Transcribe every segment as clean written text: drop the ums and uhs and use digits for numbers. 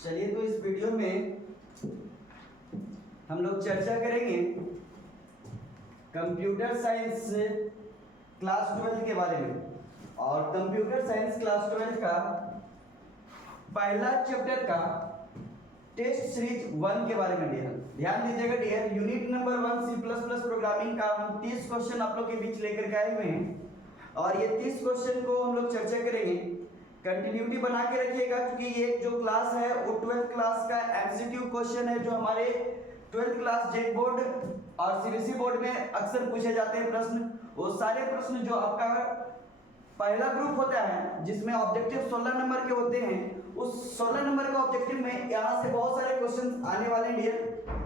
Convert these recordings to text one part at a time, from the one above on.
चलिए तो इस वीडियो में हम लोग चर्चा करेंगे कंप्यूटर साइंस क्लास 12 के बारे में। और कंप्यूटर साइंस क्लास 12 का पहला चैप्टर का टेस्ट सीरीज 1 के बारे में डियर ध्यान दीजिएगा dear. Unit number 1 C++ programming का हम 30 क्वेश्चन आप लोग के बीच लेकर के आए हुए हैं और ये 30 क्वेश्चन को हम लोग चर्चा करेंगे। कंटिन्यूटी बना के रखिएगा क्योंकि ये जो क्लास है वो 12th क्लास का एमसीक्यू क्वेश्चन है जो हमारे 12th क्लास जेक बोर्ड और सीबीएसई बोर्ड में अक्सर पूछे जाते हैं प्रश्न। वो सारे प्रश्न जो आपका पहला ग्रुप होता है जिसमें ऑब्जेक्टिव 16 नंबर के होते हैं, उस 16 नंबर का ऑब्जेक्टिव में यहाँ से बहुत सारे क्वेश्चन आने वाले हैं डियर।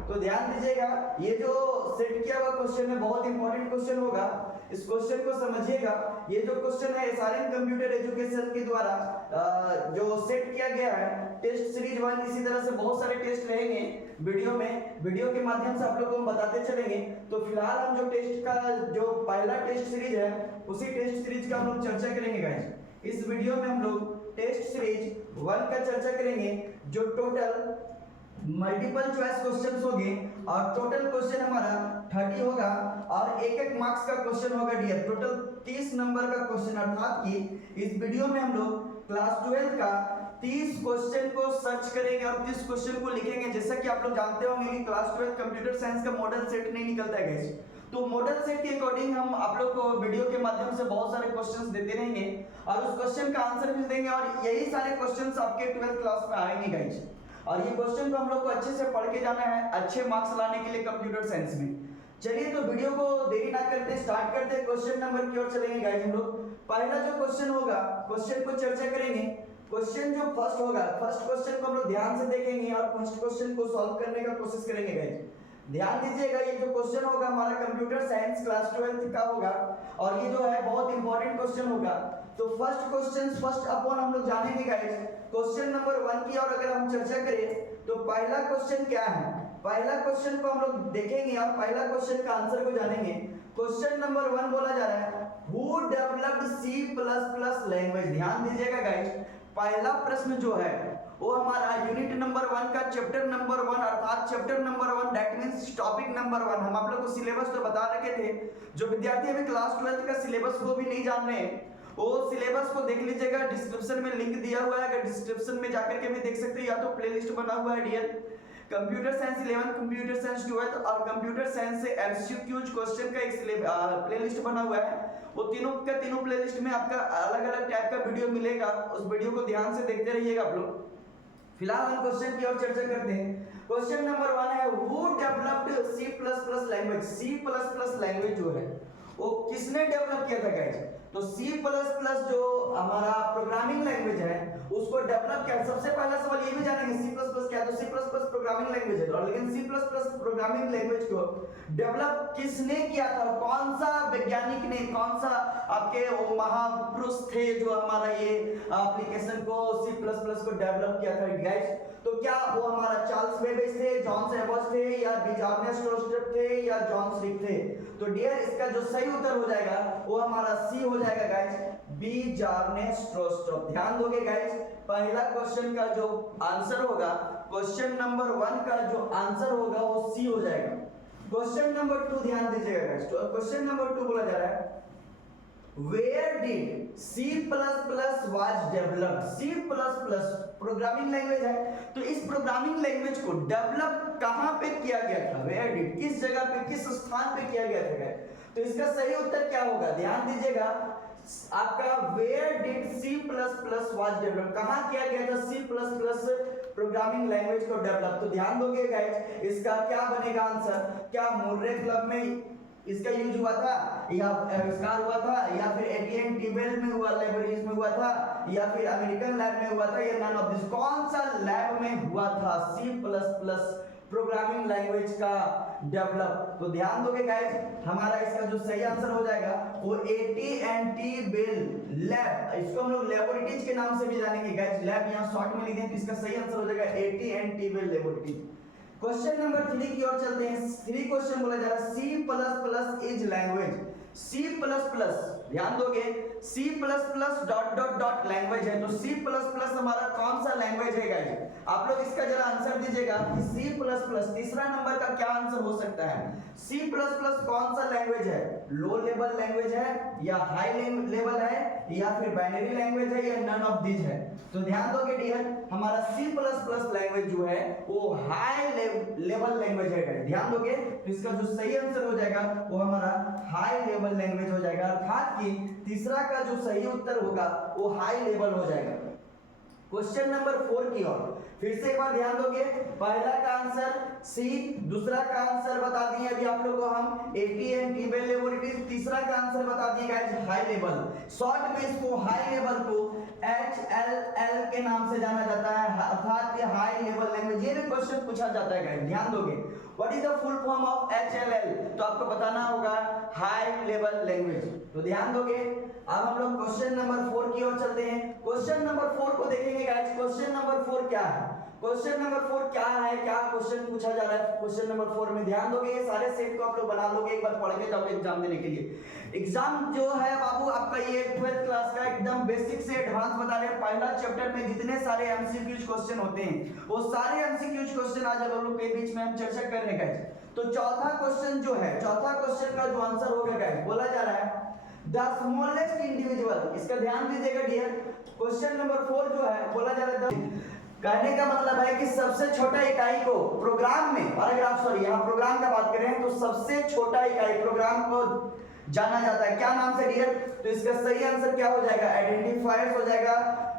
तो ध्यान दीजिएगा, ये जो सेट किया हुआ क्वेश्चन है बहुत इंपॉर्टेंट क्वेश्चन होगा। इस क्वेश्चन को समझिएगा। ये जो क्वेश्चन है एसआरएम कंप्यूटर एजुकेशन के द्वारा जो सेट किया गया है टेस्ट सीरीज 1। इसी तरह से बहुत सारे टेस्ट रहेंगे वीडियो के माध्यम से आप लोगों को हम बताते चलेंगे। तो फिलहाल हम जो टेस्ट का जो पहला टेस्ट सीरीज है उसी टेस्ट सीरीज का हम लोग चर्चा करेंगे गाइस। इस वीडियो में हम लोग टेस्ट सीरीज 1 का चर्चा करेंगे जो टोटल मल्टीपल चॉइस क्वेश्चंस होंगे और टोटल क्वेश्चन हमारा 30 होगा और एक मार्क्स का क्वेश्चन होगा डियर। टोटल 30 नंबर का क्वेश्चन, अर्थात कि इस वीडियो में हम लोग क्लास 12 का 30 क्वेश्चन को सर्च करेंगे और 30 क्वेश्चन को लिखेंगे। जैसा कि आप लोग जानते होंगे कि क्लास 12 कंप्यूटर साइंस का मॉडल सेट नहीं निकलता है गाइस, तो मॉडल सेट के अकॉर्डिंग हम आप लोग को वीडियो के माध्यम से बहुत सारे क्वेश्चंस देते रहेंगे और उस क्वेश्चन का आंसर भी देंगे और यही सारे क्वेश्चंस आपके 12th क्लास में आएंगे गाइस। और ये क्वेश्चन को हम लोग को अच्छे से पढ़ के जाना है अच्छे मार्क्स लाने के लिए कंप्यूटर साइंस में। चलिए तो वीडियो को देरी ना करते स्टार्ट करते हैं। क्वेश्चन नंबर की ओर चलेंगे गाइस। हम लोग पहला जो क्वेश्चन होगा क्वेश्चन को चर्चा करेंगे। क्वेश्चन जो फर्स्ट होगा, फर्स्ट क्वेश्चन को हम लोग ध्यान से देखेंगे और फर्स्ट क्वेश्चन को सॉल्व करने का कोशिश करेंगे गाइस। ध्यान दीजिएगा, ये जो क्वेश्चन होगा हमारा कंप्यूटर साइंस क्लास 12 का होगा और ये जो है बहुत इंपॉर्टेंट क्वेश्चन होगा। तो फर्स्ट क्वेश्चन फर्स्ट अपॉन हम लोग जानेंगे गाइस। क्वेश्चन नंबर 1 की और अगर हम चर्चा करें तो पहला क्वेश्चन क्या है, पहला क्वेश्चन को हम लोग देखेंगे और पहला क्वेश्चन का आंसर को जानेंगे। क्वेश्चन नंबर 1 बोला जा रहा है हु डेवलप्ड C++ लैंग्वेज। ध्यान दीजिएगा गाइस, पहला प्रश्न जो है वो हमारा यूनिट नंबर 1 का चैप्टर नंबर 1 अर्थात chapter number 1 that means topic number 1। हम आप लोग को सिलेबस तो बता रखे थे, जो विद्यार्थी अभी क्लास 12 का सिलेबस को भी नहीं जान रहे हैं वो सिलेबस को देख लीजिएगा, डिस्क्रिप्शन में लिंक दिया हुआ है, अगर डिस्क्रिप्शन में जाकर के भी देख सकते हैं या तो प्लेलिस्ट बना हुआ है dear. Computer science 11, computer science 12 और कंप्यूटर साइंस से एमसीक्यूज क्वेश्चन का एक प्लेलिस्ट बना हुआ है। वो तीनों का तीनों प्लेलिस्ट में आपका अलग अलग टाइप का वीडियो मिलेगा, उस वीडियो को ध्यान से देखते रहिएगा आप लोग। फिलहाल हम क्वेश्चन की ओर चर्चा करते हैं। क्वेश्चन नंबर 1 है who developed C++ language. C++ language जो है वो किसने डेवलप किया था गाइस? तो C++ जो हमारा प्रोग्रामिंग लैंग्वेज है उसको डेवलप किया। सबसे पहला सवाल ये भी जानेंगे C++ क्या है, तो C++ प्रोग्रामिंग लैंग्वेज है और लेकिन C++ प्रोग्रामिंग लैंग्वेज को डेवलप किसने किया था, कौन सा वैज्ञानिक ने, कौन सा आपके वो महापुरुष थे जो हमारा ये एप्लीकेशन को C++ को डेवलप किया था गाइस? तो क्या वो हमारा चार्ल्स बेबेज थे, जॉन सेबस्ट थे या बीजार्ने स्ट्रोस्ट्रप थे या जॉन स्लिक थे? तो डियर इसका जो सही उत्तर हो जाएगा वो हमारा सी हो जाएगा गाइस, बीजार्ने स्ट्रोस्ट्रप। ध्यान दोगे गाइस, पहला क्वेश्चन का जो आंसर होगा क्वेश्चन नंबर 1 का जो आंसर होगा वो सी हो जाएगा। क्वेश्चन नंबर 2 ध्यान दीजिएगा गाइस। तो क्वेश्चन नंबर 2 बोला जा रहा है Where did C++ was developed? C++ programming language है, तो इस प्रोग्रामिंग लैंग्वेज को डेवलप कहां पे किया गया था? Where did, किस जगह पे, किस स्थान पे किया गया था? तो इसका सही उत्तर क्या होगा? ध्यान दीजिएगा आपका Where did C++ was developed, कहां किया गया था C++ प्रोग्रामिंग लैंग्वेज को डेवलप? तो ध्यान दोगे गाइस, इसका क्या बनेगा आंसर? क्या मुर्रे क्लब में इसका यूज हुआ था या आविष्कार हुआ था या फिर एटीएन टीबेल में हुआ, लाइब्रेरीज में हुआ था या फिर अमेरिकन लैब में हुआ था या नन ऑफ दिस? कौन सा लैब में हुआ था C++ प्रोग्रामिंग लैंग्वेज का डेवलप? तो ध्यान दोगे गाइस, हमारा इसका जो सही आंसर हो जाएगा वो एटीएन बेल लैब, इसको हम लोग लैबोरेटरीज के नाम से भी जानेंगे गाइस। लैब यहां शॉर्ट में लिखें तो इसका सही आंसर हो जाएगा AT&T Bell Laboratories. Question number 3 की ओर चलते हैं। 3 क्वेश्चन बोला जा रहा है C++ इज लैंग्वेज। C++ ध्यान दोगे C plus plus dot dot dot language है, तो C प्लस प्लस हमारा कौन सा लैंग्वेज है गाइस? आप लोग इसका जरा आंसर दीजिएगा कि C प्लस प्लस तीसरा नंबर का क्या आंसर हो सकता है? C प्लस प्लस कौन सा लैंग्वेज है? लो लेवल लैंग्वेज है या हाई लेवल है या फिर बाइनरी लैंग्वेज है या नन ऑफ दीज है? तो ध्यान दोगे डियर, हमारा C प्लस प्लस लैंग्वेज जो है वो हाई लेवल लैंग्वेज है गाइस। ध्यान दोगे, तो इसका जो सही आंसर हो जाएगा वो हमारा हाई लेवल लैंग्वेज हो जाएगा, अर्थात कि तीसरा का जो सही उत्तर होगा वो हाई लेवल हो जाएगा। क्वेश्चन नंबर 4 की ओर फिर से एक बार ध्यान दोगे, पहला का आंसर सी, दूसरा का आंसर बता दिए अभी आप लोगों को हम एटीएन टीबेल लेबोरेटरीज, तीसरा का आंसर बता दिए गाइस हाई लेवल। शॉर्ट में इसको हाई लेवल को HLL के नाम से जाना जाता है, अर्थात ये हाई लेवल लैंग्वेज। ये भी क्वेश्चन पूछा जाता है गाइस, ध्यान दोगे। What is the full form of HLL? तो आपको बताना होगा हाई लेवल लैंग्वेज। तो ध्यान दोगे, अब हम लोग क्वेश्चन नंबर 4 की ओर चलते हैं। क्वेश्चन नंबर 4 को देखेंगे गाइस। क्वेश्चन नंबर 4 क्या है? क्वेश्चन नंबर 4 क्या है, क्या क्वेश्चन पूछा जा रहा है क्वेश्चन नंबर 4 में? ध्यान दोगे, ये सारे सेट को आप लोग बना लोगे, एक बार पढ़ के जाओगे एग्जाम देने के लिए। एग्जाम जो है बाबू आपका ये 12th क्लास का एकदम बेसिक से एडवांस बता रहे हैं। पहला चैप्टर में जितने सारे एमसीक्यूज क्वेश्चन होते हैं वो सारे एमसीक्यूज क्वेश्चन आज हम लोग के बीच में हम चर्चा कर रहे हैं। तो चौथा क्वेश्चन जो है, चौथा क्वेश्चन का जो आंसर होगा गाइस, बोला जा रहा है द स्मॉलेस्ट इंडिविजुअल। इसका ध्यान दीजिएगा डियर, क्वेश्चन नंबर 4 जो है बोला जा रहा है, कहने का मतलब है कि सबसे छोटा इकाई को प्रोग्राम में, पैराग्राफ सॉरी यहाँ प्रोग्राम का बात करें तो सबसे छोटा इकाई प्रोग्राम को जाना जाता है क्या नाम से डियर? तो इसका सही आंसर क्या हो जाएगा? आइडेंटिफायर्स हो जाएगा,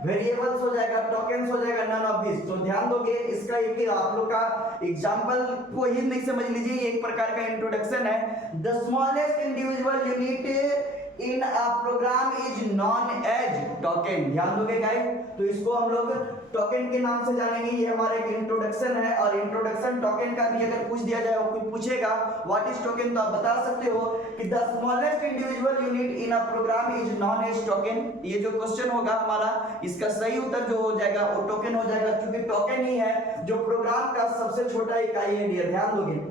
वेरिएबल्स हो जाएगा, टोकन्स हो जाएगा, नन ऑफ दिस। तो ध्यान दोगे, इसका एक आप लोग का एग्जांपल को ही नहीं समझ लीजिए, ये एक प्रकार का इंट्रोडक्शन है। The smallest individual unit in a program is non as token. ध्यान दोगे गाइस, तो इसको हम लोग टोकन के नाम से जानेंगे। ये हमारा एक इंट्रोडक्शन है, और इंट्रोडक्शन टोकन का भी अगर पूछ दिया जाए, कोई पूछेगा व्हाट इज टोकन, तो आप बता सकते हो कि the smallest individual unit in a program is non as token. ये जो क्वेश्चन होगा हमारा, इसका सही उत्तर जो हो जाएगा वो टोकन हो जाएगा, क्योंकि टोकन ही है जो प्रोग्राम का सबसे छोटा इकाई है डियर। ध्यान दोगे।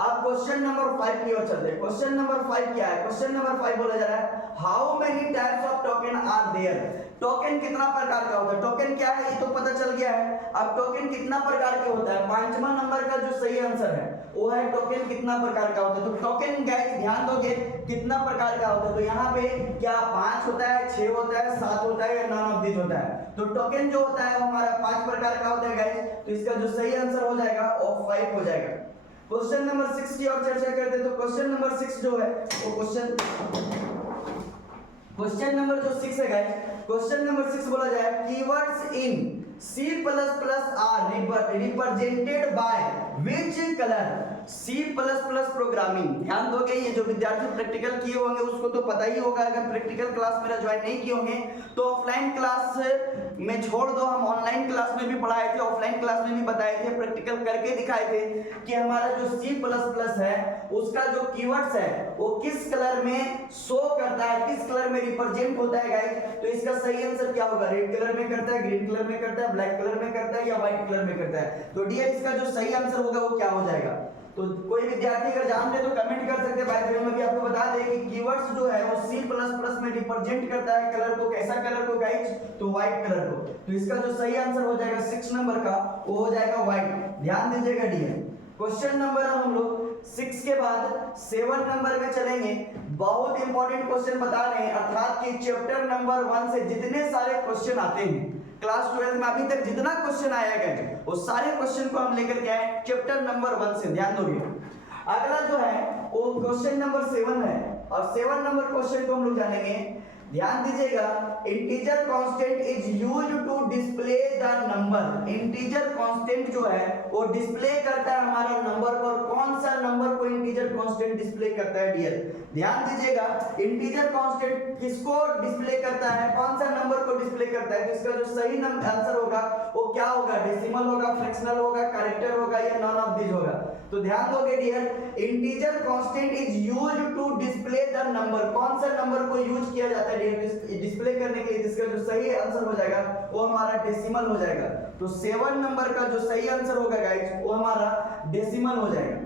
अब क्वेश्चन नंबर 5 की ओर चलते हैं। क्वेश्चन नंबर 5 क्या है? क्वेश्चन नंबर 5 बोला जा रहा है how many types of token are there? Token कितना प्रकार का होता है? टोकन क्या है ये तो पता चल गया है। अब टोकन कितना प्रकार के होता है? 5वां नंबर का जो सही आंसर है वो है टोकन कितना प्रकार का होता है। तो टोकन गाइस ध्यान दोगे कितना प्रकार का होता है, तो यहाँ पे क्या 5 होता है, 6 होता है, 7 होता है या नन ऑफ दिस होता है? तो टोकन जो होता है वो हमारा 5 प्रकार का होता है गाइस। तो इसका जो सही आंसर हो जाएगा वो 5 हो जाएगा। क्वेश्चन नंबर 6 की ओर चर्चा करते हैं। तो क्वेश्चन नंबर 6 जो है वो क्वेश्चन नंबर जो 6 है गाइस, क्वेश्चन नंबर 6 बोला जाए keywords in C++ are represented by which colour? C++ programming. ध्यान दोगे, ये जो विद्यार्थी प्रैक्टिकल किए होंगे उसको तो पता ही होगा। अगर प्रैक्टिकल क्लास मेरा ज्वाइन नहीं किए होंगे तो ऑफलाइन क्लास में छोड़ दो, हम ऑनलाइन क्लास में भी पढ़ाए थे, ऑफलाइन क्लास में भी बताए थे, प्रैक्टिकल करके दिखाए थे कि हमारा जो C++ है उसका जो कीवर्ड्स है वो किस कलर में शो करता है, किस कलर में रिप्रेजेंट होता है गाइस। तो इसका सही आंसर क्या होगा? रेड कलर में करता है, ग्रीन कलर में करता है, ब्लैक कलर में करता है या व्हाइट कलर में करता है? तो डियर इसका जो सही आंसर होगा वो क्या हो जाएगा? तो कोई विद्यार्थी अगर जान ले तो कमेंट कर सकते हैं। बाय द वे मैं भी आपको बता दें कि कीवर्ड्स जो है वो C++ में रिप्रेजेंट करता है कलर को, कैसा कलर को गाइस? तो व्हाइट कलर को। तो इसका जो सही आंसर हो जाएगा 6 नंबर का वो हो जाएगा व्हाइट। ध्यान दीजिएगा डियर। क्वेश्चन नंबर हम लोग 6 के बाद 7 नंबर में चलेंगे। बहुत इंपॉर्टेंट क्वेश्चन बता रहे हैं, अर्थात कि चैप्टर नंबर 1 से जितने सारे क्वेश्चन आते हैं क्लास 12 में अभी तक जितना क्वेश्चन आया गया वो सारे क्वेश्चन को हम लेकर के आए चैप्टर नंबर 1 से। ध्यान दोगे, अगला जो है वो क्वेश्चन नंबर 7 है, और 7 नंबर क्वेश्चन को हम लोग जानेंगे। ध्यान दीजिएगा, integer constant is used to display the number. Integer constant जो है वो डिस्प्ले करता है हमारा नंबर को, और कौन सा नंबर को इंटीजर कांस्टेंट डिस्प्ले करता है डियर? ध्यान दीजिएगा, इंटीजर कांस्टेंट किसको डिस्प्ले करता है, कौन सा नंबर को डिस्प्ले करता है? तो इसका जो सही आंसर होगा वो क्या होगा? डेसिमल होगा, फ्रैक्शनल होगा, कैरेक्टर होगा या नन ऑफ दिस होगा? तो ध्यान दोगे dear, integer constant is used to display the number. कौन सा नंबर को यूज किया जाता है डिस्प्ले करने के लिए? जिसका जो सही आंसर हो जाएगा वो हमारा डेसिमल हो जाएगा। तो 7 नंबर का जो सही आंसर होगा गाइस वो हमारा डेसिमल हो जाएगा।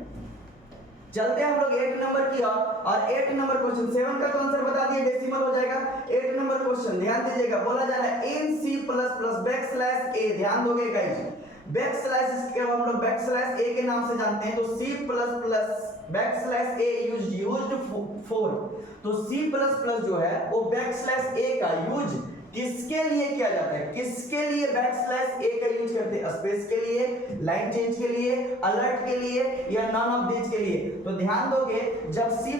चलते हैं हम लोग 8 नंबर की और 8 नंबर क्वेश्चन 7 का तो आंसर बता दिए, डेसिमल हो जाएगा। 8 नंबर क्वेश्चन ध्यान दीजिएगा, बोला जा रहा है इन C++ बैकस्लैश ए, ध्यान दोगे गाइस, बैकस्लैश इसके हम लोग बैकस्लैश ए के नाम से जानते हैं, तो C++ backslash A used for, तो C++ जो है वो बैकस्लैश ए का यूज किसके लिए किया जाता है, किसके लिए बैकस्लैश ए का यूज करते हैं, स्पेस के लिए, लाइन चेंज के लिए, अलर्ट के लिए या नॉन ऑफ दीज के लिए। तो ध्यान दोगे जब C++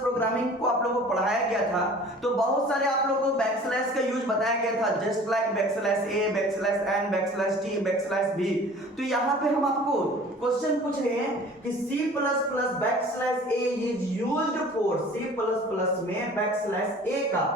प्रोग्रामिंग को आप लोगों को पढ़ाया गया था तो बहुत सारे आप लोगों को बैकस्लैश का यूज बताया गया था, just like backslash a, backslash n, backslash t, backslash b. तो यहाँ पे हम आपको क्वेश्चन पूछ रहे हैं कि C++ backslash A is used for, C++ में बैकस्लैश ए का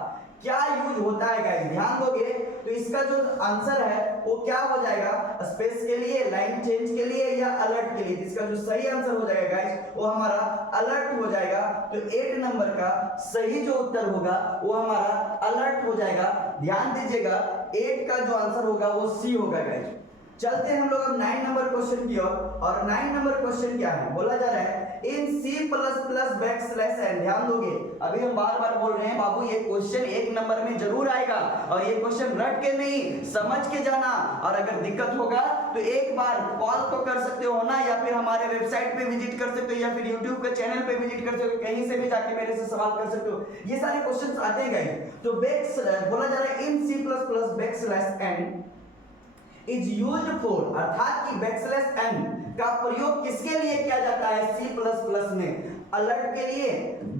क्या यूज होता है गाइस, ध्यान दोगे तो इसका जो आंसर है वो क्या हो जाएगा, स्पेस के लिए, लाइन चेंज के लिए या अलर्ट के लिए। इसका जो सही आंसर हो जाएगा गाइस वो हमारा अलर्ट हो जाएगा। तो 8 नंबर का सही जो उत्तर होगा वो हमारा अलर्ट हो जाएगा। ध्यान दीजिएगा 8 का जो आंसर होगा वो सी होगा गाइस। चलते हैं हम लोग अब 9 नंबर क्वेश्चन की ओर, और 9 नंबर क्वेश्चन क्या है, बोला जा रहा है इन C++ बैकस्लैश एन, ध्यान दोगे अभी हम बार बार बोल रहे हैं बाबू ये क्वेश्चन 1 नंबर में जरूर आएगा, और ये क्वेश्चन रट के नहीं समझ के जाना, और अगर दिक्कत होगा तो एक बार कॉल तो कर सकते हो ना, या फिर हमारे वेबसाइट पे विजिट कर सकते हो, या फिर YouTube के चैनल पे विजिट कर सकते हो, कहीं से भी जाके मेरे से सवाल कर सकते हो, ये सारे क्वेश्चंस आते हैं गाइस। तो बोला जा रहा है in C++ backslash N is used for, अर्थात कि बैकस्लैश एन का प्रयोग किसके लिए किया जाता है C++ में, अलर्ट के लिए,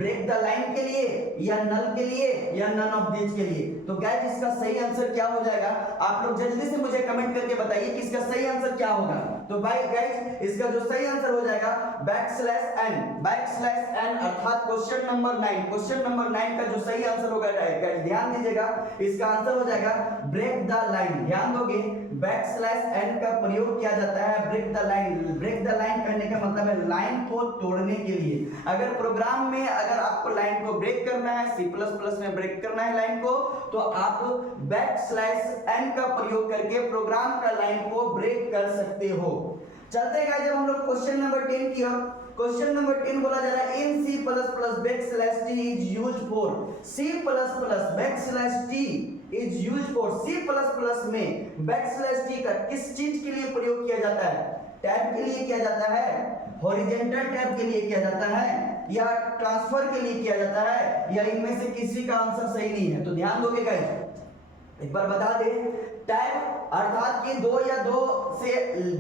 ब्रेक द लाइन के लिए या नल के लिए या नन ऑफ दीज के लिए। तो गाइस इसका सही आंसर क्या हो जाएगा, आप लोग जल्दी से मुझे कमेंट करके बताइए कि इसका सही आंसर क्या होगा। तो भाई गाइस इसका जो सही आंसर हो जाएगा बैकस्लैश एन, बैकस्लैश एन अर्थात क्वेश्चन नंबर 9, क्वेश्चन नंबर 9 का जो सही आंसर होगा गाइस ध्यान दीजिएगा इसका आंसर हो जाएगा ब्रेक द लाइन। ध्यान दोगे बैकस्लैश एन का प्रयोग किया जाता है break the line, break the line करने का मतलब है लाइन को तोड़ने के लिए। अगर प्रोग्राम में अगर आपको लाइन को ब्रेक करना है, C++ में ब्रेक करना है लाइन को, तो आप बैकस्लैश एन का प्रयोग करके प्रोग्राम का लाइन को ब्रेक कर सकते हो। चलते गाइस जब हम लोग क्वेश्चन नंबर 10 की ओर, क्वेश्चन नंबर 10 बोला जा रहा है in C++ backslash T is used for, C++ backslash T is used for, C++ में बैकस्लैश टी का किस चीज के लिए प्रयोग किया जाता है, टैब के लिए किया जाता है, हॉरिजॉन्टल टैब के लिए किया जाता है या ट्रांसफर के लिए किया जाता है, या इनमें से किसी का आंसर सही नहीं है। तो ध्यान दोगे गाइस एक बार बता दे, टैब अर्थात कि 2 या 2 से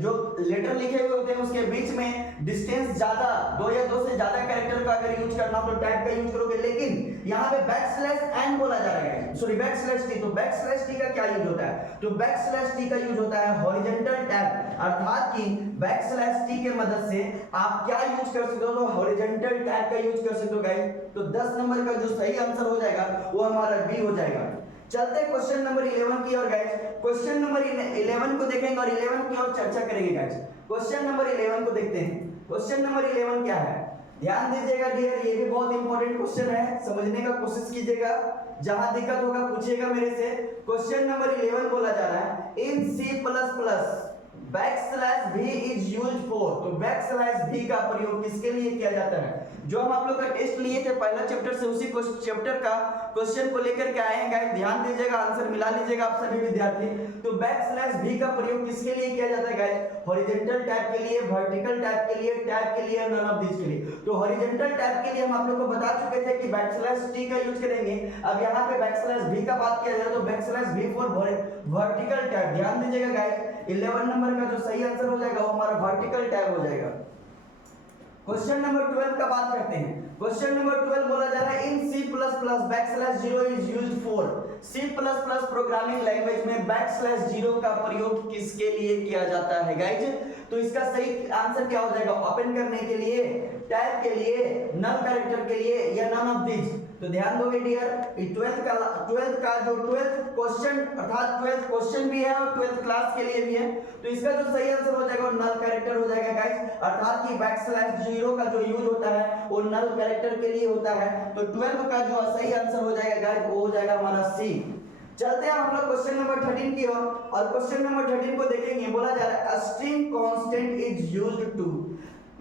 जो लेटर लिखे हुए होते हैं उसके बीच में डिस्टेंस ज्यादा, 2 या 2 से ज्यादा कैरेक्टर का अगर यूज करना हो तो टैब का यूज करोगे, लेकिन यहाँ पे बैकस्लैश एन बोला जा रहा है, सॉरी बैकस्लैश टी। तो बैकस्लैश टी का क्या यूज होता है, तो बैकस्लैश टी का यूज होता है हॉरिजॉन्टल टैब, अर्थात कि बैकस्लैश टी के मदद से आप क्या यूज कर सकते हो, तो हॉरिजॉन्टल टैब का यूज कर सकते हो गाइस। तो 10 नंबर का जो सही आंसर हो जाएगा वो हमारा बी हो जाएगा। चलते क्वेश्चन नंबर 11 की ओर गाइस, क्वेश्चन नंबर 11 को देखेंगे और 11 की ओर चर्चा करेंगे गाइस। क्वेश्चन नंबर 11 को देखते हैं, क्वेश्चन नंबर 11 क्या है, ध्यान दीजिएगा डियर, ये भी बहुत इंपॉर्टेंट क्वेश्चन है, समझने का कोशिश कीजिएगा, जहां दिक्कत होगा पूछिएगा मेरे से। क्वेश्चन नंबर 11 बोला जा रहा है इन C++ बैकस्लैश भी इज यूज्ड फॉर, तो बैकस्लैश भी का प्रयोग किसके लिए किया जाता है, जो हम आप लोग का टेस्ट लिए थे पहला चैप्टर से उसी चैप्टर का क्वेश्चन को लेकर के आए हैं गाइस, ध्यान दीजिएगा आंसर मिला लीजिएगा आप सभी विद्यार्थी। तो बैकस्लैश भी का प्रयोग किसके लिए किया जाता है गाइस, हॉरिजॉन्टल टैब के लिए, वर्टिकल टैब के लिए, टैब के लिए, नन ऑफ दिस के लिए। तो हॉरिजॉन्टल टैब के लिए हम आप लोग को बता चुके थे कि बैकस्लैश टी का यूज करेंगे, अब यहाँ पे बैकस्लैश भी का बात किया जाए तो बैकस्लैश भी फॉर वर्टिकल टैब। ध्यान दीजिएगा गाइस 11 नंबर का जो सही आंसर हो जाएगा वो हमारा वर्टिकल टैब हो जाएगा। क्वेश्चन नंबर 12 का बात करते हैं, क्वेश्चन नंबर 12 बोला जा रहा है in C++ backslash 0 is used for, C++ programming language में बैकस्लैश 0 का प्रयोग किसके लिए किया जाता है गाइज। तो इसका सही आंसर क्या हो जाएगा, ओपन करने के लिए, टैब के लिए, नल कैरेक्टर के लिए या नन ऑफ दिस। तो ध्यान दोगे डियर 12th का जो 12th क्वेश्चन अर्थात 12th क्वेश्चन भी है और 12th क्लास के लिए भी है, तो इसका जो सही आंसर हो जाएगा वो नल कैरेक्टर हो जाएगा गाइस, अर्थात कि बैकस्लैश 0 का जो यूज होता है वो नल कैरेक्टर के लिए होता है। तो 12 का जो सही आंसर हो जाएगा गाइस वो हो जाएगा हमारा सी। चलते हैं हम लोग क्वेश्चन नंबर 13 की ओर, और क्वेश्चन नंबर 13 को देखेंगे, बोला जा रहा है string constant is used to,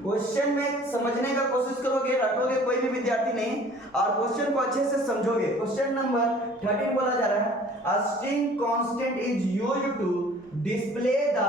question में समझने का कोशिश करोगे, रटोगे कोई भी विद्यार्थी नहीं, और क्वेश्चन को अच्छे से समझोगे। क्वेश्चन नंबर 13 बोला जा रहा है a string constant is used to display the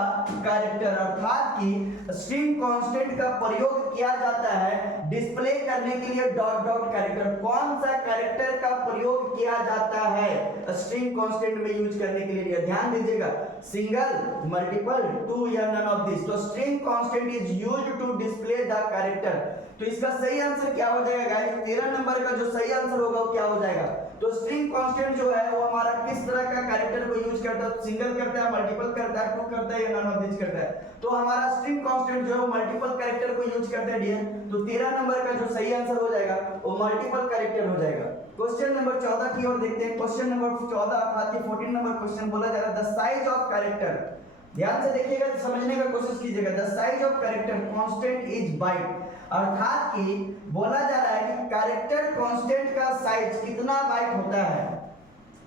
character, अर्थात कि स्ट्रिंग कांस्टेंट का प्रयोग किया जाता है डिस्प्ले करने के लिए डॉट डॉट कैरेक्टर। कौन सा कैरेक्टर का प्रयोग किया जाता है स्ट्रिंग कांस्टेंट में यूज करने के लिए? ध्यान दीजिएगा, सिंगल, मल्टीपल, टू या नन ऑफ दिस। तो string constant is used to display the character. तो इसका सही आंसर क्या हो जाएगा गाइस? 13 नंबर का जो सही आंसर होगा वो क्या हो जाएगा? तो स्ट्रिंग कांस्टेंट जो है वो हमारा किस तरह का कैरेक्टर को यूज करता है? सिंगल करता है, मल्टीपल करता है, टू करता है या नन ऑफ दिस करता है? तो हमारा स्ट्रिंग कांस्टेंट जो है वो मल्टीपल कैरेक्टर को यूज करता है डियर। तो 13 नंबर का जो सही आंसर हो जाएगा वो मल्टीपल कैरेक्टर हो जाएगा। क्वेश्चन नंबर 14 की ओर देखते हैं। क्वेश्चन नंबर 14 अर्थात 14 नंबर क्वेश्चन बोला जा रहा है द साइज ऑफ कैरेक्टर। ध्यान से देखिएगा, समझने का कोशिश कीजिएगा। The size of character constant is byte, अर्थात कि बोला जा रहा है कि कैरेक्टर कांस्टेंट का साइज कितना बाइट होता है।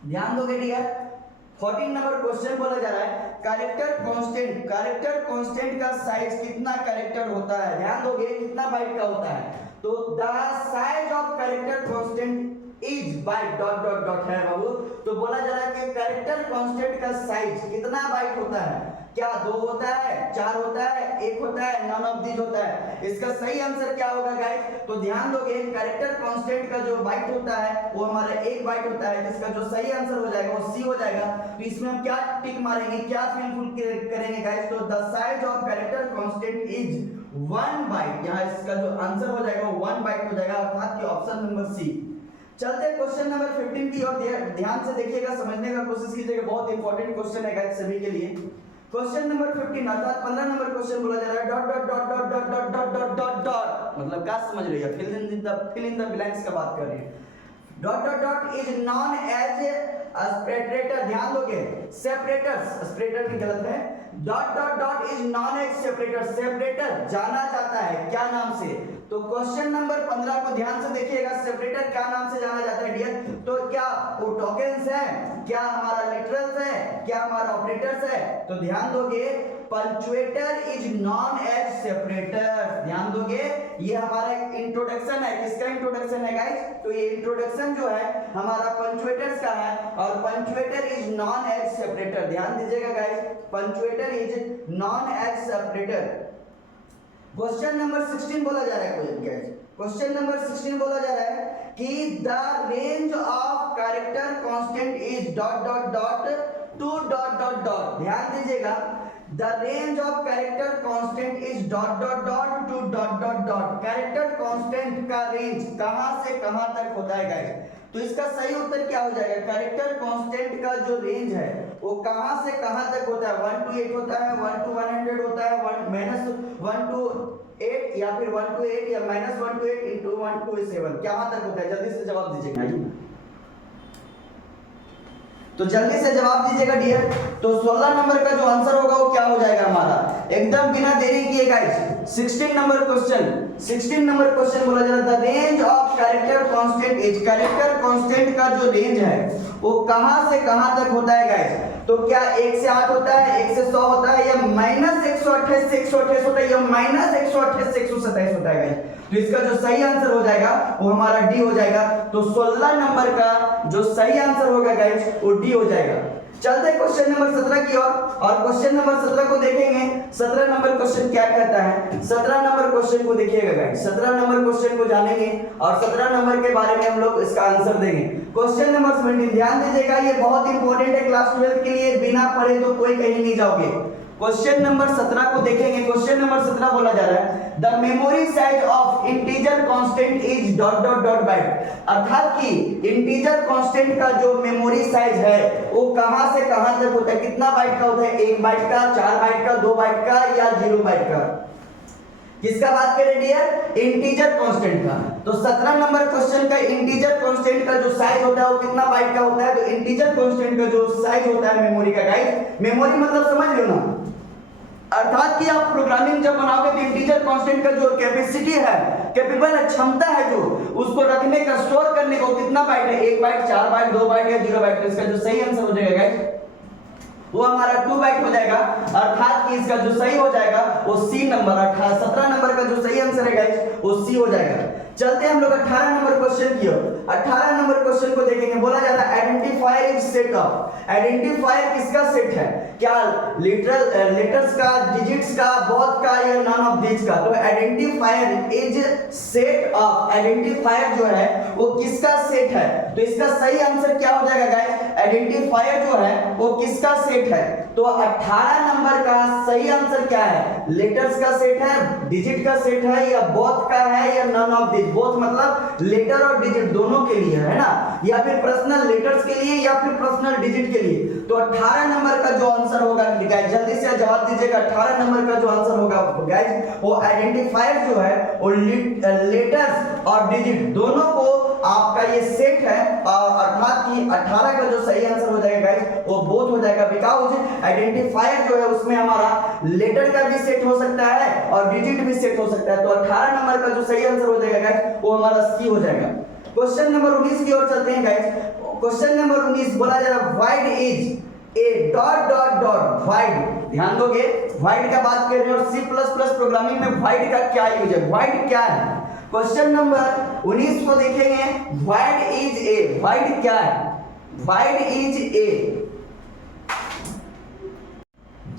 ध्यान दोगे डियर, 14 नंबर क्वेश्चन बोला जा रहा है कैरेक्टर कांस्टेंट का साइज कितना कैरेक्टर होता है? ध्यान दोगे कितना बाइट का होता है? तो the size of character constant is byte dot dot dot है बाबू। तो बोला जा रहा है कि कैरेक्टर कांस्टेंट का साइज कितना बाइट होता है? क्या 2 होता है, 4 होता है, 1 होता है, नन ऑफ दिस होता है? इसका सही आंसर क्या होगा गाइस? तो ध्यान दोगे कैरेक्टर कांस्टेंट का जो बाइट होता है वो हमारा 1 बाइट होता है, जिसका जो सही आंसर हो जाएगा वो सी हो जाएगा। तो इसमें हम क्या टिक मारेंगे, क्या फिलफुल करेंगे गाइस? तो the size of character constant is 1 byte. यहां इसका जो आंसर हो जाएगा वो 1 बाइट हो जाएगा, अर्थात कि ऑप्शन नंबर सी। चलते हैं क्वेश्चन नंबर 15 की ओर। ध्यान से देखिएगा, समझने का कोशिश कीजिएगा, बहुत इंपॉर्टेंट क्वेश्चन है गाइस सभी के लिए। क्वेश्चन नंबर 15 अर्थात 15 नंबर क्वेश्चन बोला जा रहा है dot dot dot dot dot dot dot dot dot dot, मतलब क्या समझ रही है? फिल इन द ब्लैंक्स का बात कर रही है। Dot dot dot is non as a separator. ध्यान दोगे, सेपरेटर की गलत है। Dot dot dot is known as separator, separator जाना जाता है क्या नाम से? तो क्वेश्चन नंबर 15 को ध्यान से देखिएगा, सेपरेटर क्या नाम से जाना जाता है डियर? तो क्या वो टोकन्स है, क्या हमारा लिटरल्स है, क्या हमारा ऑपरेटर्स है? तो ध्यान दोगे पंक्चुएटर इज नॉन एज सेपरेटर। ध्यान दोगे, ये हमारा एक इंट्रोडक्शन है। किसका इंट्रोडक्शन है गाइस? तो ये इंट्रोडक्शन जो है हमारा पंक्चुएटर्स का है, और punctuator is known as separator. ध्यान दीजिएगा guys, punctuator is known as separator. Question number 16 बोला जा रहा है क्वेश्चन नंबर 16 बोला जा रहा है कि the range of character constant is dot dot dot to dot dot dot. ध्यान दीजिएगा, the range of character constant is dot dot dot to dot dot dot. Character constant का रेंज कहां से कहां तक होता है गाइस? तो इसका सही उत्तर क्या हो जाएगा? कैरेक्टर कांस्टेंट का जो रेंज है वो कहां से कहां तक होता है? 1 to 8 होता है, 1 to 100 होता है, 1 to 8 या फिर 1 to 8 या -1 to 8 into 1 to 7 कहां तक होता है? जल्दी से जवाब दीजिएगा। तो जल्दी से जवाब दीजिएगा डियर। तो 16 नंबर का जो आंसर होगा वो क्या हो जाएगा हमारा? एकदम बिना देरी किए गाइस 16 नंबर क्वेश्चन बोला जा रहा है the range of character constant is. Character constant का जो रेंज है वो कहां से कहां तक होता है गाइस? तो क्या 1 से 8 होता है, 1 से 100 होता है, या -128 से 128 होता है, या -128 से 127 होता है गाइस? तो इसका जो सही आंसर हो जाएगा वो हमारा डी हो जाएगा। तो 16 नंबर का जो सही आंसर होगा गाइस वो डी हो जाएगा। चलते हैं क्वेश्चन नंबर 17 की ओर, और क्वेश्चन नंबर 17 को देखेंगे। 17 नंबर क्वेश्चन क्या कहता है? 17 नंबर क्वेश्चन को देखिएगा गाइस, 17 नंबर क्वेश्चन को जानेंगे और 17 नंबर के बारे में हम लोग इसका आंसर देंगे। क्वेश्चन नंबर 17 ध्यान दीजिएगा, ये बहुत इंपॉर्टेंट है क्लास 12 के लिए, बिना पढ़े तो कोई कहीं नहीं जाओगे। क्वेश्चन नंबर 17 को देखेंगे। क्वेश्चन नंबर 17 बोला जा रहा है the memory size of integer constant is dot dot dot byte, अर्थात कि इंटीजर कांस्टेंट का जो मेमोरी साइज है वो कहां से कहां तक होता है? कितना बाइट का होता है? 1 बाइट का, 4 बाइट का, 2 बाइट का या 0 बाइट का? किसका बात कर रहे हैं? इंटीजर कांस्टेंट का। तो 17 नंबर क्वेश्चन का इंटीजर कांस्टेंट का जो साइज होता है वो कितना बाइट का होता है? तो इंटीजर कांस्टेंट का जो साइज होता है मेमोरी का गाइस, मेमोरी मतलब समझ लो ना, अर्थात कि आप प्रोग्रामिंग जब बनाओगे तो इंटीजर कांस्टेंट का जो कैपेसिटी है, कैपेबल है, क्षमता है जो उसको रखने का, स्टोर करने को, कितना बाइट है? 1 बाइट, 4 बाइट, 2 बाइट या 0 बाइट? इसका जो सही आंसर हो जाएगा गाइस वो हमारा 2 बाइट हो जाएगा, अर्थात कि इसका जो सही हो जाएगा वो सी नंबर 17 नंबर का जो सही आंसर है गाइस वो सी हो जाएगा। चलते हैं हम लोग 18 नंबर क्वेश्चन की ओर। 18 नंबर क्वेश्चन को देखेंगे, बोला जा रहा है identifier is set of. Identifier किसका सेट है? क्या लेटर्स का, डिजिट्स का, बोथ का या नॉन ऑफ दिस का? तो identifier is set of, identifier जो है वो किसका सेट है? तो इसका सही आंसर क्या हो जाएगा गाइस? आइडेंटिफायर जो है वो किसका सेट है? तो 18 नंबर का सही आंसर क्या है? लेटर्स का सेट है, डिजिट का सेट है, या बोथ का है, या नॉन ऑफ दिस? बोथ मतलब लेटर और डिजिट दोनों के लिए है ना, या फिर पर्सनल लेटर्स के लिए या फिर पर्सनल डिजिट के लिए। तो 18 नंबर का जो आंसर होगा गाइस, जल्दी से जवाब दीजिएगा। 18 नंबर का जो आंसर होगा गाइस वो आइडेंटिफायर जो है वो लेटर्स और डिजिट दोनों को आपका ये सेट है, अर्थात कि 18 का जो सही आंसर हो जाएगा गाइस वो बोथ हो जाएगा। बिकॉज़ आइडेंटिफायर जो है उसमें हमारा लेटर का भी सेट हो सकता है और डिजिट भी सेट हो सकता है। तो 18 नंबर का जो सही आंसर हो जाएगा गाइस वो हमारा सी हो जाएगा। क्वेश्चन नंबर 19 की ओर चलते हैं गाइस। क्वेश्चन नंबर 19 बोला जा रहा है wide is a dot dot dot wide. ध्यान दोगे, वाइड का बात कर रहे हैं और सी प्लस प्लस प्रोग्रामिंग में वाइड का क्या यूज है? वाइड क्या है? क्वेश्चन नंबर 19 को देखेंगे, वाइड इज ए। वाइड क्या है? Wide is a.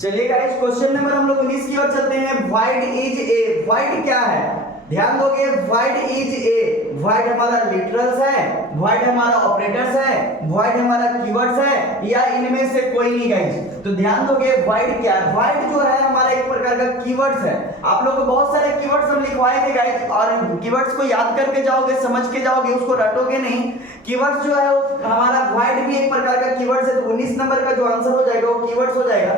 चलिए गाइस क्वेश्चन नंबर हम लोग 19 की ओर चलते हैं। वाइड इज ए, वाइड क्या है? ध्यान दोगे, वाइड इज ए, वाइड हमारा लिटरल्स है, वाइड हमारा ऑपरेटर्स है, वाइड हमारा कीवर्ड्स है, या इनमें से कोई नहीं गाइस? तो ध्यान दोगे वाइड क्या है? वाइड जो है हमारा एक प्रकार का कीवर्ड्स है। आप लोगों को बहुत सारे कीवर्ड्स हम लिखवाएंगे गाइस, और कीवर्ड्स को याद करके जाओगे, समझ के जाओगे, उसको रटोगे नहीं। कीवर्ड्स जो है हमारा वाइड भी एक प्रकार का कीवर्ड्स है। तो 19 नंबर का जो आंसर हो जाएगा वो कीवर्ड्स हो जाएगा।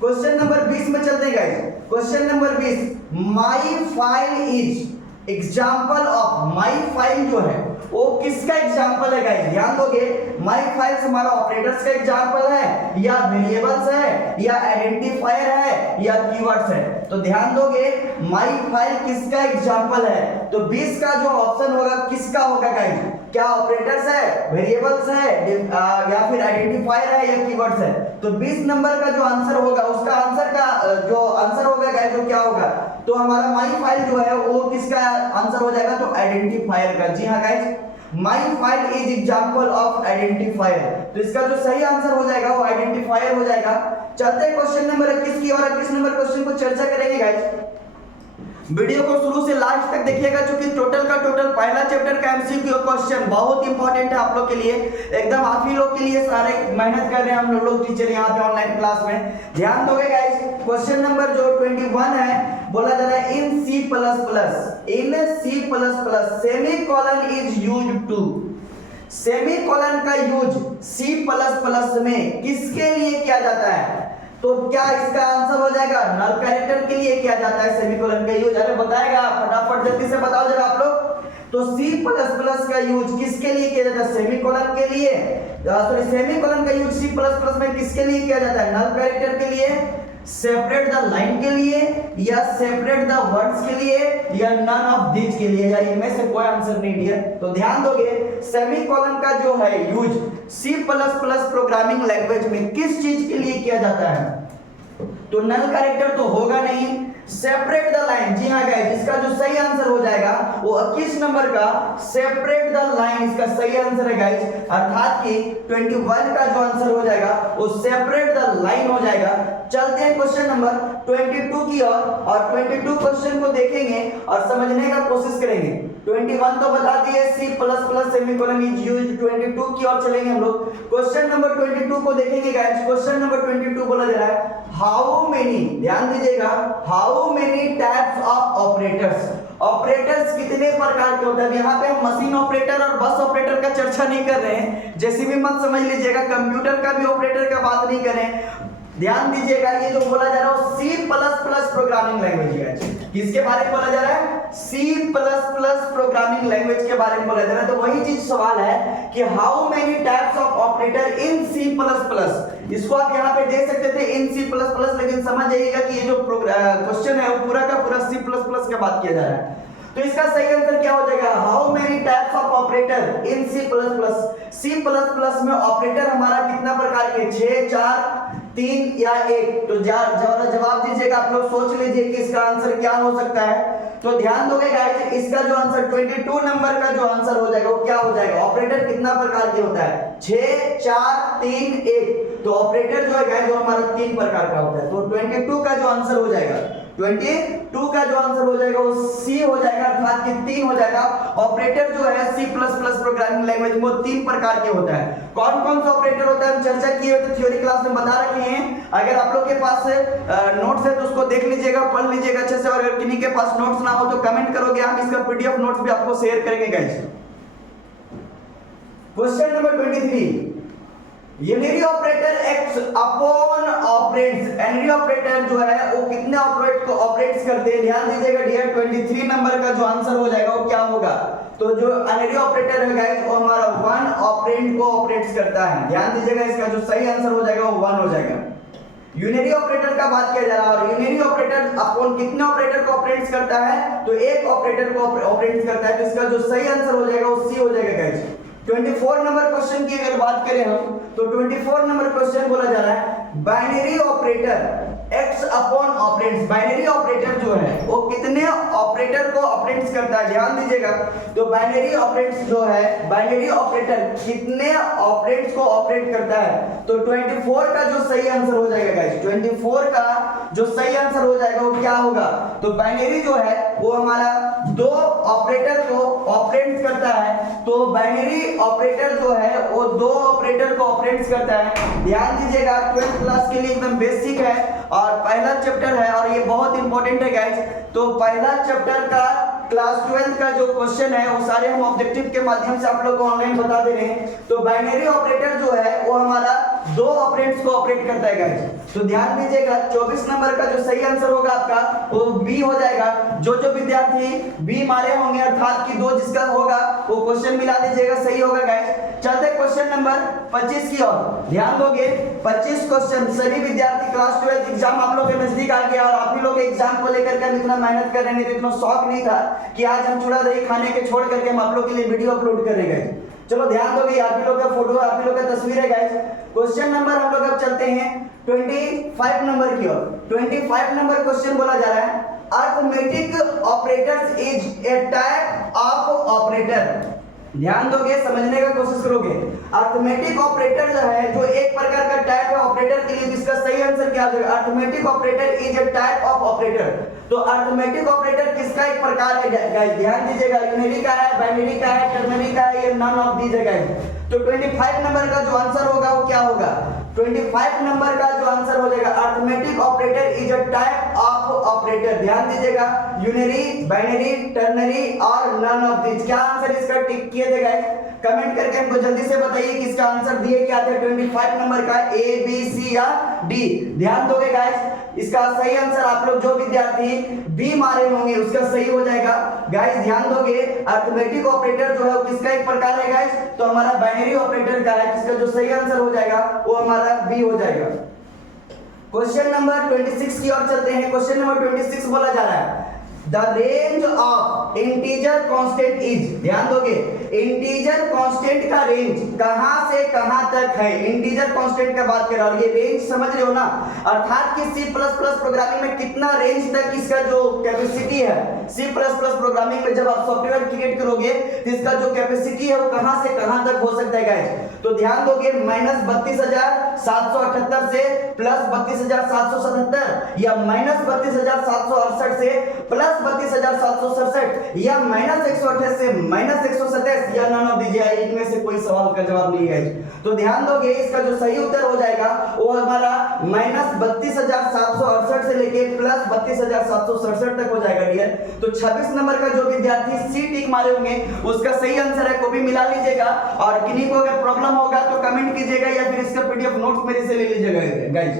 क्वेश्चन नंबर 20 में चलते हैं guys. Question number 20, my file is example of. My file जो है वो किसका एग्जाम्पल है गाइस? ध्यान दोगे, माई फाइल्स हमारा ऑपरेटर्स का एग्जाम्पल है, या वेरिएबल्स है, या आइडेंटिफायर है, या कीवर्ड्स है? तो ध्यान दोगे, माई फाइल किसका एग्जाम्पल है? तो 20 का जो ऑप्शन होगा किसका होगा गाइस? क्या ऑपरेटर्स है, वेरिएबल्स है, या फिर आइडेंटिफायर है, या कीवर्ड्स है? तो 20 नंबर का जो आंसर होगा उसका आंसर का जो आंसर होगा गाइस वो क्या होगा? तो हमारा माई फाइल जो है वो किसका आंसर हो जाएगा? तो आइडेंटिफायर का। जी हाँ guys, my file is example of identifier. तो इसका जो सही आंसर हो जाएगा वो आइडेंटिफायर हो जाएगा। चलते हैं क्वेश्चन नंबर 21 की और 21 नंबर क्वेश्चन को चर्चा करेंगे गाइस। वीडियो को शुरू से लास्ट तक देखिएगा, क्योंकि टोटल का टोटल पहला चैप्टर का एमसीक्यू क्वेश्चन बहुत इंपॉर्टेंट है आप लोग के लिए, एकदम आप ही लोग के लिए सारे मेहनत कर रहे हैं हम लोग टीचर यहाँ पे ऑनलाइन क्लास में। ध्यान दोगे गाइस, क्वेश्चन नंबर जो 21 है, बोला जा रहा है in C plus plus semicolon is used to. Semicolon का यूज सी प्लस प्लस में किसके लिए किया जाता है? तो क्या इसका आंसर हो जाएगा? नल कैरेक्टर के लिए किया जाता है सेमीकोलन का यूज। अरे बताएगा, फटाफट जल्दी से बताओ जरा आप लोग। तो सी प्लस प्लस का यूज किसके लिए किया जाता है? सेमीकोलन के लिए। सॉरी, सेमीकोलन का यूज सी प्लस प्लस में किसके लिए किया जाता है? नल कैरेक्टर के लिए, सेपरेट द लाइन के लिए, या सेपरेट द वर्ड्स के लिए, या नन ऑफ दिस के लिए, या इनमें से कोई आंसर नहीं दिया। तो ध्यान दोगे, सेमीकोलन का जो है use C plus plus programming language में किस चीज के लिए किया जाता है? तो नल कैरेक्टर तो होगा नहीं, सेपरेट द लाइन। जी हाँ गाइस, इसका जो सही आंसर हो जाएगा वो 21 नंबर का सेपरेट द लाइन इसका सही आंसर है गाइस, अर्थात कि 21 का जो आंसर हो जाएगा वो सेपरेट द लाइन हो जाएगा। चलते हैं क्वेश्चन नंबर 22 की ओर और 22 क्वेश्चन को देखेंगे और समझने का कोशिश करेंगे। 21 तो बता दिए, C plus plus semicolon is used. 22 की ओर चलेंगे हम लोग। क्वेश्चन नंबर 22 को देखेंगे गाइस। क्वेश्चन नंबर 22 बोला जा रहा है हाउ मेनी, ध्यान दीजिएगा, how many types of operators. Operators कितने प्रकार के होते हैं? यहाँ पे हम मशीन ऑपरेटर और बस ऑपरेटर का चर्चा नहीं कर रहे हैं, जैसे भी मत समझ लीजिएगा, कंप्यूटर का भी ऑपरेटर का बात नहीं करें। ध्यान दीजिएगा, ये जो बोला जा रहा है C plus plus programming language है। किसके बारे में बोला जा रहा है? C plus plus programming language के बारे में बोला जा रहा है। तो वही चीज सवाल है कि how many types of operator in C plus plus. इसको आप यहाँ पे दे सकते थे इन सी प्लस प्लस, लेकिन समझ जाइएगा कि ये जो क्वेश्चन है वो पूरा का पूरा सी प्लस प्लस का बात किया जा रहा है। तो इसका सही आंसर क्या हो जाएगा? How many types of operator in C plus plus. C plus plus में ऑपरेटर हमारा कितना प्रकार के? 6, 4, 3 या 1, तो जवाब दीजिएगा। आप लोग सोच लीजिए कि इसका आंसर क्या हो सकता है। तो ध्यान दोगे गाइस, इसका जो आंसर 22 नंबर का जो आंसर हो जाएगा वो क्या हो जाएगा। ऑपरेटर कितना प्रकार के होता है, 6 4 3 1, तो ऑपरेटर जो है गाइस वो हमारा 3 प्रकार का होता है। तो 22 का जो आंसर हो जाएगा, 22 का जो आंसर हो जाएगा वो सी हो जाएगा, अर्थात कि 3 हो जाएगा। ऑपरेटर जो है C plus plus programming language में वो 3 प्रकार के होता है। कौन कौन सा ऑपरेटर होता है हम चर्चा किए थे, थ्योरी क्लास में बता रखे हैं। अगर आप लोग के पास नोट्स है तो उसको देख लीजिएगा, पढ़ लीजिएगा अच्छे से, और अगर किन्हीं के पास नोट्स ना हो तो कमेंट करोगे, हम इसका पीडीएफ नोट्स भी आपको शेयर करेंगे guys. Question number 23, unary operator acts upon operands. Unary operator जो है वो कितने ऑपरेट को ऑपरेट्स करते हैं, ध्यान दीजिएगा डियर। 23 नंबर का जो आंसर हो जाएगा वो क्या होगा, तो जो यूनिरी ऑपरेटर है गाइस वो हमारा 1 ऑपरेंड को ऑपरेट्स करता है। ध्यान दीजिएगा, इसका जो सही आंसर हो जाएगा वो 1 हो जाएगा। यूनिरी ऑपरेटर का बात किया जा रहा है, और यूनिरी ऑपरेटर अपॉन कितने ऑपरेटर को ऑपरेट्स करता है, तो एक ऑपरेटर को ऑपरेट्स करता है। तो इसका जो सही आंसर हो जाएगा वो सी हो जाएगा गाइस। 24 नंबर क्वेश्चन की अगर बात करें हम, तो 24 नंबर क्वेश्चन बोला जा रहा है binary operator x upon operands. Binary operator जो है वो कितने ऑपरेटर को ऑपरेट्स करता है, ध्यान दीजिएगा। तो बाइनरी ऑपरेट्स जो है, बाइनरी ऑपरेटर कितने ऑपरेट्स को ऑपरेट करता है, तो 24 का जो सही आंसर हो जाएगा गाइस, 24 का जो सही आंसर हो जाएगा वो क्या होगा, तो बाइनरी जो है वो हमारा 2 ऑपरेटर को ऑपरेट करता है। तो बाइनरी ऑपरेटर जो है वो 2 ऑपरेटर को ऑपरेट करता है। ध्यान दीजिएगा, 12th क्लास के लिए एकदम बेसिक है और पहला चैप्टर है और ये बहुत इंपॉर्टेंट है गाइस। तो पहला चैप्टर का क्लास 12 का जो क्वेश्चन है वो सारे हम ऑब्जेक्टिव के माध्यम से आप लोग को ऑनलाइन बता दे रहे हैं। तो बाइनरी ऑपरेटर जो है वो हमारा 2 ऑपरेंड्स को ऑपरेट करता है गाइस। तो ध्यान दीजिएगा, 24 नंबर का जो सही आंसर होगा आपका वो बी हो जाएगा। जो विद्यार्थी बी मारे होंगे, अर्थात कि 2 जिसका होगा वो क्वेश्चन मिला दीजिएगा, सही होगा गाइस। चलते क्वेश्चन नंबर 25 की ओर, ध्यान दोगे। 25 क्वेश्चन, सभी विद्यार्थी क्लास 12 एग्जाम आप लोग के नजदीक आ गया और आप ही लोग एग्जाम को लेकर के इतना मेहनत कर रहे हैं, इतना शौक नहीं था कि आज हम चूड़ा दही खाने के छोड़ करके हम आप लोग के लिए वीडियो अपलोड करेंगे। चलो ध्यान दोगे, आप ही लोग का फोटो, आप ही लोग का तस्वीर है गाइस। क्वेश्चन नंबर हम लोग अब चलते हैं 25 नंबर की ओर। 25 नंबर क्वेश्चन बोला जा रहा है arithmetic operators is a type of operator. ध्यान दोगे, समझने का कोशिश करोगे। अरिथमेटिक ऑपरेटर जो है जो एक प्रकार का टाइप है ऑपरेटर के लिए, जिसका सही आंसर क्या होगा, arithmetic operator is a type of operator. तो अरिथमेटिक ऑपरेटर किसका एक प्रकार है गाइस, ध्यान दीजिएगा। यूनिरी का है, बाइनरी का है, टर्नरी का है, ये नन ऑफ दीज है गाइस। तो 25 नंबर का जो आंसर होगा वो क्या होगा, 25 नंबर का जो आंसर हो जाएगा arithmetic operator is a type of operator. ध्यान दीजिएगा, यूनिरी, बाइनरी, टर्नरी और नन ऑफ दिस। क्या आंसर इसका टिक किए थे गाइस, कमेंट करके हमको जल्दी से बताइए कि इसका आंसर दिए क्या थे 25 नंबर का, ए बी सी या डी। ध्यान दोगे गाइस, इसका सही आंसर आप लोग जो विद्यार्थी बी मारे होंगे उसका सही हो जाएगा गाइस। ध्यान दोगे, अरिथमेटिक ऑपरेटर जो है वो किसका एक प्रकार है गाइस, तो हमारा बाइनरी ऑपरेटर का है, जिसका जो सही आंसर हो जाएगा वो हमारा बी हो जाएगा। क्वेश्चन नंबर 26 की ओर चलते हैं। क्वेश्चन नंबर 26 बोला जा रहा है the range of integer constant is. ध्यान दोगे, इंटीजर कांस्टेंट का रेंज कहां से कहां तक है, इंटीजर कांस्टेंट का बात कर रहा हूं। ये रेंज समझ रहे हो ना, अर्थात कि C++ प्रोग्रामिंग में कितना रेंज तक इसका जो कैपेसिटी है, C++ प्रोग्रामिंग में जब आप सॉफ्टवेयर क्रिएट करोगे तो इसका जो कैपेसिटी है वो कहां से कहां तक हो सकता है गाइस। तो ध्यान दोगे, -32,778 से +32,777 या -32,768 से +32,767 या -128 से -127 या नन ऑफ दीजिए, इनमें से कोई सवाल का जवाब नहीं है। तो ध्यान दोगे, इसका जो सही उत्तर हो जाएगा वो हमारा -32,768 से लेके +32,767 तक हो जाएगा डियर। तो 26 नंबर का जो विद्यार्थी सी टिक मारे होंगे उसका सही आंसर है, को भी मिला लीजिएगा और किन्हीं को अगर प्रॉब्लम होगा तो कमेंट कीजिएगा या फिर इसका पीडीएफ नोट्स मेरे से ले लीजिएगा गाइस।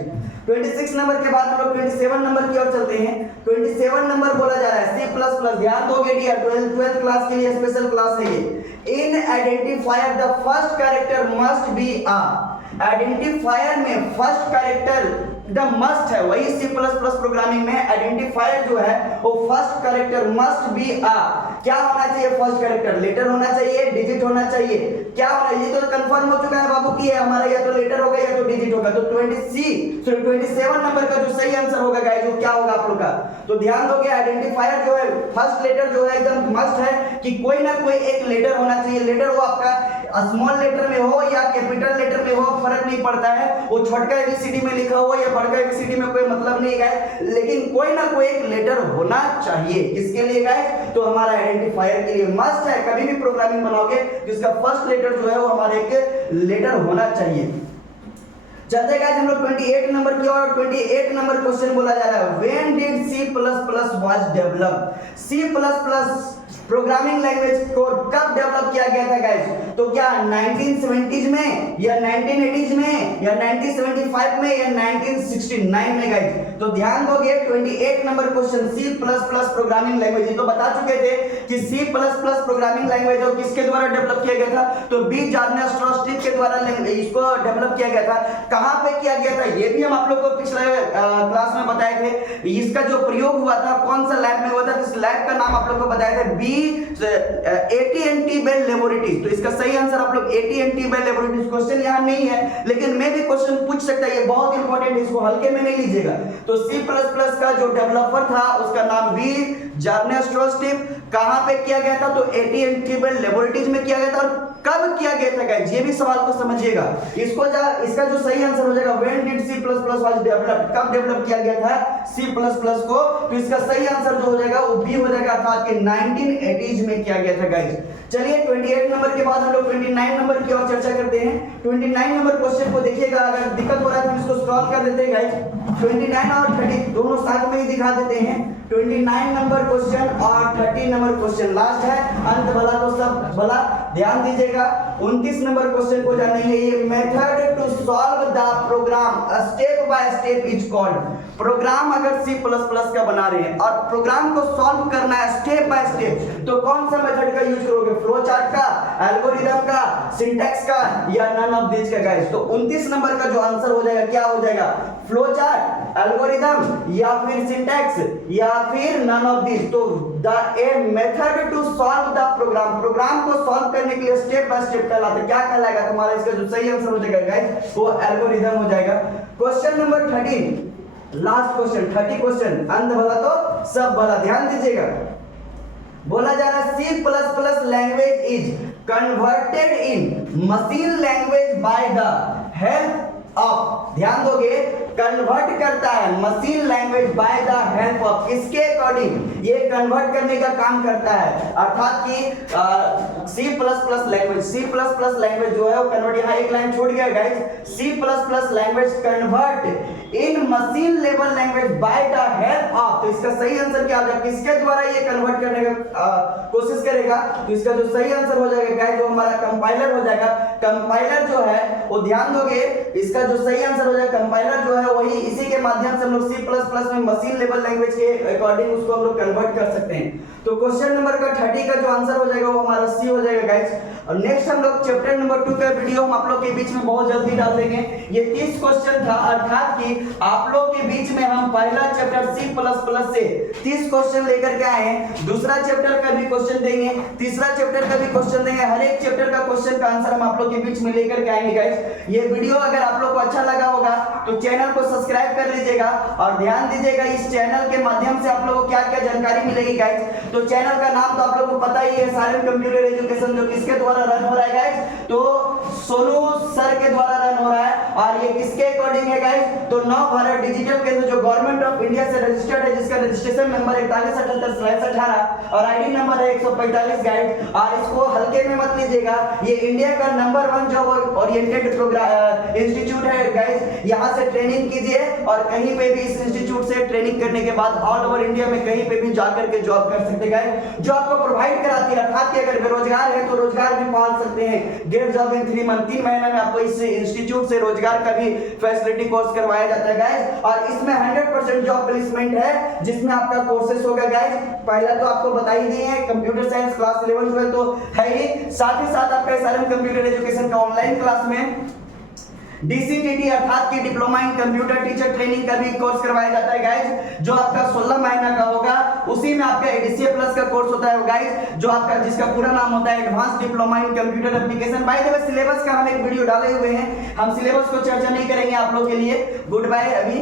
26 नंबर के बाद हम लोग 27 नंबर की ओर चलते हैं। 27 नंबर बोला जा रहा है C++। ध्यान दोगे डियर, 12th क्लास के लिए स्पेशल क्लास है ये। In identifier the first character must be आ। आइडेंटिफायर में फर्स्ट कैरेक्टर द मस्ट है, वही C++ प्रोग्रामिंग में आइडेंटिफायर जो है वो फर्स्ट कैरेक्टर मस्ट बी आ। क्या होना चाहिए फर्स्ट कैरेक्टर, लेटर होना चाहिए, डिजिट होना चाहिए, क्या हो रहा है, ये तो कंफर्म हो चुका है बाबू की है हमारा, या तो लेटर होगा या तो डिजिट होगा। तो 27 नंबर का जो सही आंसर होगा गाइस वो क्या होगा आप लोग का। तो ध्यान दोगे आइडेंटिफायर जो है फर्स्ट लेटर जो है एकदम मस्ट है कि कोई ना कोई एक लेटर होना चाहिए। लेटर वो आपका स्मॉल लेटर में हो या कैपिटल लेटर में हो फर्क नहीं पड़ता है, वो छोटका एबीसीडी में लिखा हो या बड़का एबीसीडी में कोई मतलब नहीं गाइस, लेकिन कोई ना कोई एक लेटर होना चाहिए। किसके लिए गाइस, तो हमारा आइडेंटिफायर के लिए मस्ट है। कभी भी प्रोग्रामिंग बनाओगे जिसका फर्स्ट लेटर जो है वो हमारे एक लेटर होना चाहिए। चलते गाइस हम लोग 28 नंबर की और 28 नंबर क्वेश्चन बोला जा रहा है when did C++ was developed. C++ programming language को कब डेवलप किया गया था गाइस, तो क्या 1970s में या 1980s में या 1975 में या 1969 में गाइस। तो ध्यान दोगे 28 number question C++ programming language, तो बता चुके थे कि C++ प्रोग्रामिंग लैंग्वेज और किसके द्वारा डेवलप किया गया था, तो बी जार्नेट स्ट्रॉस्टिक के द्वारा इसको डेवलप किया गया था। कहां पे किया गया था ये भी हम आप लोग को पिछले क्लास में बताए थे। इसका जो प्रयोग हुआ था कौन सा लैब में हुआ था, इस लैब का नाम आप लोग को बताया था बी AT&T बेल लेबोरेटरीज। तो इसका सही आंसर आप लोग AT&T बेल लेबोरेटरीज। क्वेश्चन यहां नहीं है लेकिन मैं भी क्वेश्चन पूछ सकता है, ये बहुत इंपॉर्टेंट है, इसको हल्के में नहीं लीजिएगा। तो C++ का जो डेवलपर था उसका नाम बी जार्नेट स्ट्रॉस्टिक। कहां पे किया गया था, तो AT&T बेल लेबोरेटरीज में किया गया था। और कब किया गया था गाइस, ये भी सवाल को समझिएगा। इसका जो सही आंसर हो जाएगा when did C++ was developed, कब डेवलप किया गया था C++ को, तो इसका सही आंसर जो हो जाएगा वो बी हो जाएगा, अर्थात कि 1980s में किया गया था गाइस। चलिए 28 नंबर के बाद हम लोग 29 नंबर की और चर्चा करते हैं। 29 नंबर क्वेश्चन को देखिएगा, अगर दिक्कत हो रहा है तो इसको स्क्रॉल कर देते हैं गाइस। 29 और 30 दोनों साथ में ही दिखा देते हैं। 29 नंबर क्वेश्चन और 30 नंबर क्वेश्चन लास्ट है, अंत भला तो सब भला। ध्यान दीजिएगा 29 नंबर क्वेश्चन को जानेंगे। ये method to solve the program step by step is called. Program अगर C++ का बना रहे हैं और प्रोग्राम को सॉल्व करना है स्टेप बाय स्टेप, तो कौन सा मेथड का यूज करोगे, फ्लो चार्ट का, एल्गोरिथम का, सिंटैक्स का या नन ऑफ दिस का गाइस। तो 29 नंबर का जो आंसर हो जाएगा क्या हो जाएगा, फ्लो चार्ट, एल्गोरिथम या फिर सिंटैक्स या फिर नन ऑफ दिस। तो the a method to solve the program, program को सॉल्व करने के लिए स्टेप बाय स्टेप कहलाता है। क्या कहलाएगा तुम्हारा, इसका जो सही आंसर हो जाएगा गाइस वो एल्गोरिथम हो जाएगा। Question number 13 last question, 30 question, अंत भला तो सब भला। ध्यान दीजिएगा, बोला जा रहा है C++ language is converted in machine language by the help of. ध्यान दोगे, कन्वर्ट करता है machine language by the help of, किसके अकॉर्डिंग, ये कन्वर्ट करने का काम करता है। अर्थात कि C++ लैंग्वेज जो है वो कन्वर्ट, यहाँ एक लाइन छूट गया guys, C++ language convert in machine level language by the help of. तो इसका सही आंसर क्या होगा, किसके द्वारा ये कन्वर्ट करने का कोशिश करेगा, तो इसका जो सही आंसर हो जाएगा गाइस जो हमारा कंपाइलर हो जाएगा। कंपाइलर जो है वो ध्यान दोगे, इसका जो सही आंसर हो जाएगा कंपाइलर जो है वही, इसी के माध्यम से हम लोग C++ में मशीन लेवल लैंग्वेज के अकॉर्डिंग उसको हम लोग कन्वर्ट कर सकते हैं। तो क्वेश्चन नंबर का 30 का जो आंसर हो जाएगा वो हमारा सी हो जाएगा गाइस। और नेक्स्ट हम लोग चैप्टर नंबर 2 का वीडियो हम आप लोग के बीच में बहुत जल्दी डाल देंगे। ये 30 क्वेश्चन था, अर्थात कि आप लोग के बीच में हम पहला चैप्टर C++ से 30 क्वेश्चन लेकर के आए हैं, दूसरा चैप्टर का भी क्वेश्चन देंगे, तीसरा चैप्टर का भी क्वेश्चन देंगे, हर एक चैप्टर का क्वेश्चन का आंसर हम आप लोग के बीच में लेकर के आएंगे गाइस। ये वीडियो अगर आप लोग को अच्छा लगा होगा तो चैनल को सब्सक्राइब कर लीजिएगा और ध्यान दीजिएगा इस चैनल के माध्यम से आप लोगों को क्या क्या जानकारी मिलेगी गाइस। तो चैनल का नाम तो आप लोगों को पता ही है, सारे कंप्यूटर एजुकेशन, जो किसके द्वारा रन हो रहा है गाइस, तो सोनू सर के द्वारा रन हो रहा है। और ये किसके अकॉर्डिंग है गाइस, तो नव भारत डिजिटल केंद्र जो गवर्नमेंट ऑफ इंडिया से रजिस्टर्ड है, जिसका रजिस्ट्रेशन नंबर 4178 और आईडी नंबर है 145 गाइस। और इसको हल्के में मत लीजिएगा, ये इंडिया का number 1 job oriented program institute है गाइस। यहाँ से ट्रेनिंग कीजिए और कहीं पे भी इस इंस्टीट्यूट से ट्रेनिंग करने के बाद ऑल ओवर इंडिया में कहीं पे भी जाकर के जॉब कर सकते गाइस, जो आपको प्रोवाइड कराती है। अर्थात कि अगर बेरोजगार है तो रोजगार भी पाल सकते हैं, गेट जॉब इन 3 मंथ, 3 महीने में आपको इस इंस्टीट्यूट से रोजगार का भी फैसिलिटी कोर्स करवाया जाता है गाइस। और इसमें 100% जॉब प्लेसमेंट है, जिसमें आपका कोर्सेस होगा गाइस। पहला तो आपको बता ही दिए हैं, कंप्यूटर साइंस क्लास 11 12 तो है ही, साथ ही साथ आपका एसआरएम कंप्यूटर एजुकेशन का ऑनलाइन क्लास में डीसीटीटी अर्थात कि diploma in computer teacher training का भी कोर्स करवाया जाता है गाइस, जो आपका 16 महीना का होगा। उसी में आपका एडीसीए प्लस का कोर्स होता है गाइस, जो आपका जिसका पूरा नाम होता है advance diploma in computer application. By the way syllabus का हम एक वीडियो डाले हुए हैं, हम सिलेबस को चर्चा नहीं करेंगे आप लोग के लिए। गुड बाय अभी।